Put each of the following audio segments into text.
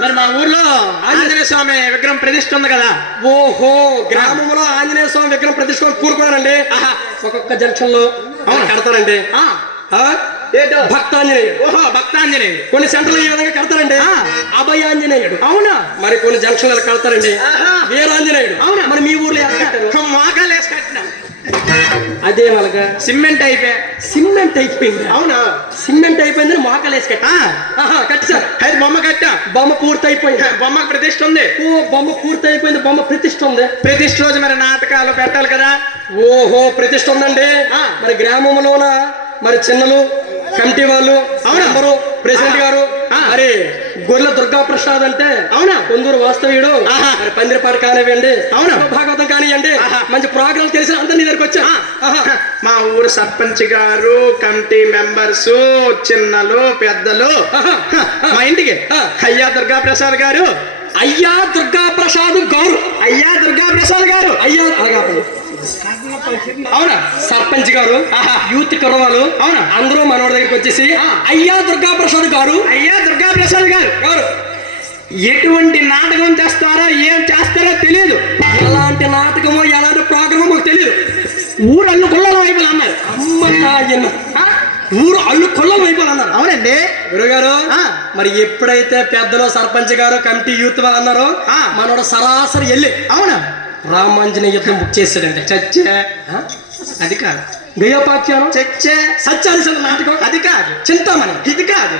మరి మా ఊర్లో ఆంజనేయ స్వామి విగ్రహం ప్రతిష్ఠ ఉంది కదా. ఓహో, గ్రామంలో ఆంజనేయ స్వామి విగ్రహం ప్రతిష్ఠ కూరుకున్నారండి. ఒక్కొక్క జంక్షన్ లో కడతారండి. భక్తాంజనేయుడు. ఓహో, భక్తాంజనేయుడు. కొన్ని సెంటర్లు ఈ విధంగా కడతారండి. అభయాంజనేయుడు. అవునా? మరి కొన్ని జంక్షన్లు కడతారండి. వీరాంజనేయుడు. అవునా? మరి మీ ఊర్లో ఎలా కట్టారు? మోకాలు వేసి కట్టినా. అదే వాళ్ళగా సిమెంట్ అయిపోయా. సిమెంట్ అయిపోయింది. అవునా? సిమెంట్ అయిపోయింది, మోకాలు వేసి కట్టా. కట్టారు. అయితే బొమ్మ కట్టా. బొమ్మ పూర్తి అయిపోయింది. బొమ్మకు ప్రతిష్ఠ ఉంది. ఓ, బొమ్మ పూర్తి అయిపోయింది. బొమ్మ ప్రతిష్ఠ ఉంది. ప్రతిష్ఠ రోజు మరి నాటకాలు పెట్టాలి కదా. ఓహో, ప్రతిష్ఠ ఉందండి. మరి గ్రామంలోన మరి చిన్నలు కమిటీ వాళ్ళు ఎవరు ప్రెసిడెంట్ గారు మరి గొర్రెల దుర్గా ప్రసాద్ అంటే అవునా కొందరు వాస్తవ్యుడు మరి పందిరిపాటు కానివ్వండి, అవునా భాగవతం కానివ్వండి, మంచి ప్రోగ్రాం తెలిసిన అంతా నీ దగ్గరికి వచ్చా. మా ఊరు సర్పంచ్ గారు, కమిటీ మెంబర్స్, చిన్నలు పెద్దలు మా ఇంటికి అయ్యా దుర్గా ప్రసాద్ గారు. అయ్యా దుర్గా ప్రసాద్ గారు. అయ్యా దుర్గా ప్రసాద్ గారు. అయ్యా అవునా? సర్పంచ్ గారు, యూత్ కుర్రవాళ్ళు అవునా అందరూ మనోడి దగ్గరికి వచ్చేసి అయ్యా దుర్గా ప్రసాద్ గారు, అయ్యా దుర్గా ప్రసాద్ గారు ఎటువంటి నాటకం చేస్తారో ఏం చేస్తారో తెలియదు. ఎలాంటి నాటకమో ఎలాంటి ప్రోగ్రామో మాకు తెలియదు. ఊరు అల్లు కొల్లం అయిపోయి అన్నారు. ఊరు అల్లు కొల్లం అయిపోయి అన్నారు. అవునండి గురుగారు. మరి ఎప్పుడైతే పెద్దలు సర్పంచ్ గారు కమిటీ యూత్ వాళ్ళు అన్నారో మనోడు సరాసరి వెళ్ళి అవునా రామాంజనేయ యుద్ధం బుక్ చేశాడంటే. చచ్చే అది కాదు. గయోపాఖ్యానం చచ్చే సత్యాది నాటకం అది కాదు. చింతామణి ఇది కాదు.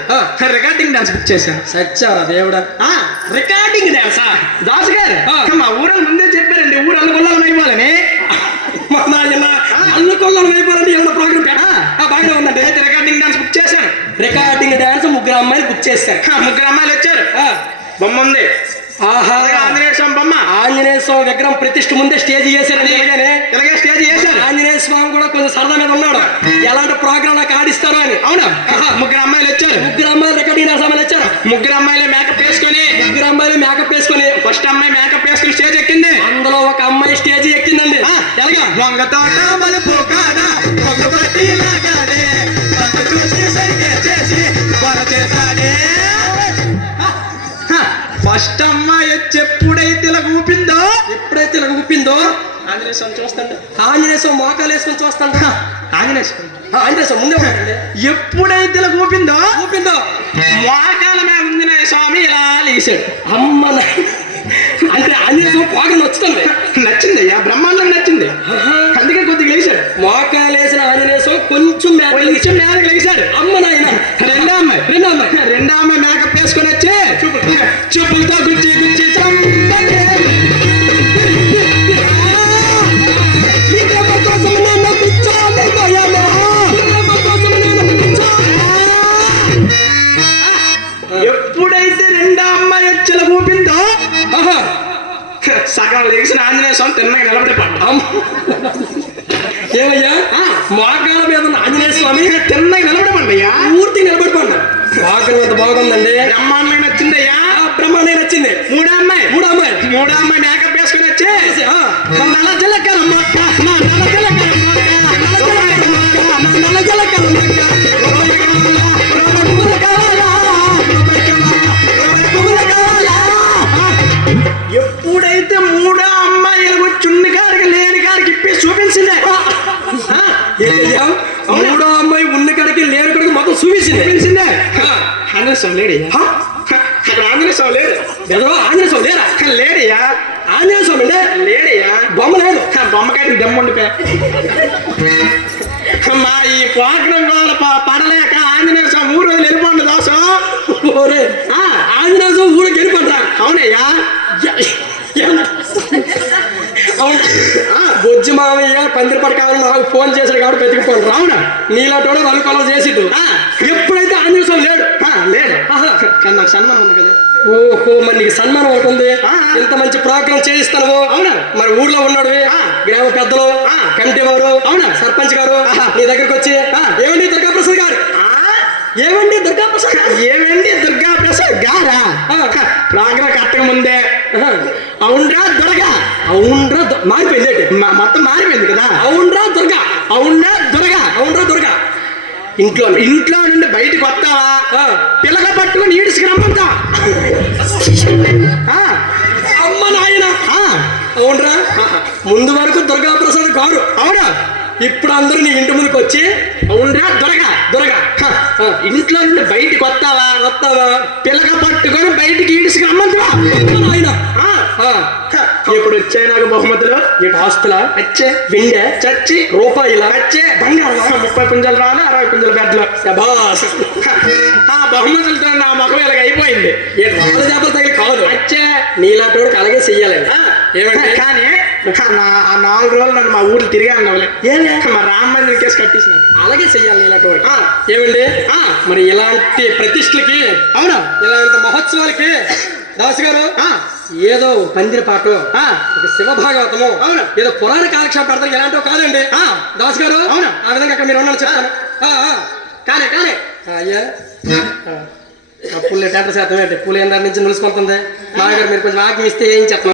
రికార్డింగ్ డాన్స్ బుక్ చేశాను. సత్యారా దేవుడా. రికార్డింగ్ డాన్సా? దాసు గారు మా ఊరు ముందే చెప్పారండి ఊరు అల్లుకొల్లం అయిపోవాలని. మా నాయన అల్లుకొల్లం అయిపోవాలని ఏమన్నా ప్రోగ్రామ్ బాగానే ఉందండి. అయితే రికార్డింగ్ డాన్స్ బుక్ చేశాను. రికార్డింగ్ డాన్స్ 3 అమ్మాయిలు బుక్ చేశారు. 3 అమ్మాయిలు వచ్చారు. బొమ్మ ఉంది. ఆంజనేయ స్వామి బొమ్మ. ఆంజనేయ స్వామి విగ్రహం ప్రతిష్ఠ ముందే స్టేజ్ చేశారండి. ఇలాగే స్టేజ్ చేశారు. ఆంజనేయ స్వామి కూడా కొంచెం సరదా మీద ఉన్నాడు, ఎలాంటి ప్రోగ్రామ్ నాకు ఆడిస్తాను అని. అవునా? 3 అమ్మాయిలు వచ్చారు. 3 అమ్మాయిలు రికార్డింగ్ డాన్స్ అమ్మాయిలు వచ్చారు. 3 అమ్మాయిలు మేకప్ వేసుకొని. 3 అమ్మాయిలు మేకప్ వేసుకొని ఫస్ట్ అమ్మాయి మేకప్ వేసుకుని స్టేజ్ ఎక్కింది. అందులో ఒక అమ్మాయి స్టేజ్ ఎక్కిందండి. ఎలాగా? వంగ తోట మలుపు కాడ వంగ పట్టి లాగాడే వంగ చూసి సైగే చేసి వర చేశాడే. ఫస్ట్ అమ్మాయి ఎప్పుడైతే ఇలా ఊపిందో ఆంజనేయ స్వామి చూస్తాండి. ఆంజనేయ స్వామి మోకాలు వేసుకొని చూస్తాంట. ఆంజనేయ స్వామి ముందే ఉన్నాడండి. ఎప్పుడైతే ఇలా ఊపిందో మోకాల మీద ఉంది స్వామి ఇలా లేసాడు. అమ్మ అంటే ఆంజనేయ స్వామి పోక నచ్చుతుంది. నచ్చిందయ్యా, బ్రహ్మాండం నచ్చింది. అందుకే కొద్దిగా లేచాడు. మోకాలు వేసిన ఆంజనేయ స్వామి కొంచెం మేరకు లేచాడు. అమ్మ నాయన రెండో అమ్మాయి మేకప్ వేసుకొని వచ్చి చూపులతో గుచ్చి ఎప్పుడైతే రెండో అమ్మాయి వచ్చి ఊపిందో సగం లేచిన ఆంజనేయ స్వామి తిన్నగా నిలబడి పడ్డా. ఏమయ్యా మోకాల మీద ఉన్న ఆంజనేయ స్వామి తిన్నగా నిలబడి పడ్డయ్యా. పూర్తి నిలబడి పడ్డా. మోకాలు ఎంత బాగుందండి. బ్రహ్మాండంగా నచ్చిందయ్యా. బ్రహ్మాండంగా నచ్చింది. మూడో అమ్మాయి మేకప్ వేసుకుని వచ్చి ఎప్పుడైతే 3వ అమ్మాయి చున్ని కాడికి లేని కాడికి ఇప్పి చూపించింది. 3వ అమ్మాయి ఉన్న కాడికి లేని కాడికి మొత్తం చూపించింది. ఆంజనేయ స్వామి లేడయ్యా. అక్కడ ఆంజనేయ స్వామి లేడు. ఆంజనేయ స్వామి లేరా? లేడయ్యా. ఆంజనేయ స్వామి లేడయ్యా. బొమ్మ లేదు. బొమ్మకైతే దమ్ముండిపోయా. మా ఈ పోకడం వాళ్ళ పడలేక ఆంజనేయ స్వామి ఊరు రోజులు వెళ్ళిపోండి దాసు. ఆంజనేయ స్వామి ఊరికి వెళ్ళిపోండి. అవునయ్యా. బొజ్జు మామయ్య పందిరిపాటు కావాలని నాకు ఫోన్ చేశాడు కాబట్టి బతికిపోండి. రావునా నీలాంటి అనుకూలం చేసిద్దు. ఎప్పుడైతే ఆంజనేయ స్వామి లేడు కానీ నాకు సన్మానం ఉంది కదా. ఓహో, మరి నీకు సన్మానం అవుతుంది. ఇంత మంచి ప్రోగ్రాం చేయిస్తాను. అవునా? మరి ఊర్లో ఉన్నాడు గ్రామ పెద్దలు, కమిటీ వారు, అవునా సర్పంచ్ గారు నీ దగ్గరికి వచ్చి ఏమండి దుర్గాప్రసాద్ గారు, ఏమండి దుర్గాప్రసాద్ గారా ప్రోగ్రాం కట్టక ముందే అవునరా మారిపోయింది. మొత్తం మారిపోయింది కదా. అవునరా దుర్గా దుర్గా ఇంట్లో నుండి బయటకు వస్తావా పిల్లగా పట్టుకుని ఈడ్చుకు రమ్మంతా. ఇప్పుడు అందరూ నీ ఇంటి ముందుకు వచ్చి అవునరా దొరగా దొరగా ఇంట్లో నుండి బయటికి వస్తావా పిల్లక పట్టుకొని బయటికి ఈడ్చుకు రమ్మంటావా ఆయన ఇప్పుడు వచ్చాయి నాకు బహుమతులు ఇటు ఆస్తుల వచ్చే విండే చచ్చి రూపాయల వచ్చే బంగారం 30 పుంజలు రాను 60 పుంజలు బెడ్లు శబాస్. ఆ బహుమతులతో నా ముఖం ఇలాగ అయిపోయింది వాళ్ళ చేపలు తగిలి కాదు వచ్చే నీలాంటి వాడికి అలాగే చెయ్యాలండి ఏమంటే కానీ ఆ 4 రోజులు నన్ను మా ఊర్లు తిరిగాను మా రామ మందిరం కేసు కట్టించినాను అలాగే చెయ్యాలి నీలాంటి వాడికి ఏమండి మరి ఇలాంటి ప్రతిష్టలకి అవునా ఇలాంటి మహోత్సవాలకి దాసు గారు ఏదో పందిరి పాట ఒక శివ భాగవతము అవును ఏదో పురాణ కాలక్షేపం పెడతారు ఎలాంటివి కాదండి దాసు గారు అవును ఆ విధంగా అక్కడ మీరు ఉన్నాను చెప్తాను కానీ అయ్యా పుల్లు టెంటర్ శాతం ఏంటి పులి ఎందరి నుంచి నిలుచుకుంటుంది మా గారు మీరు కొంచెం ఆజ్ఞ ఇస్తే ఏం చెప్పను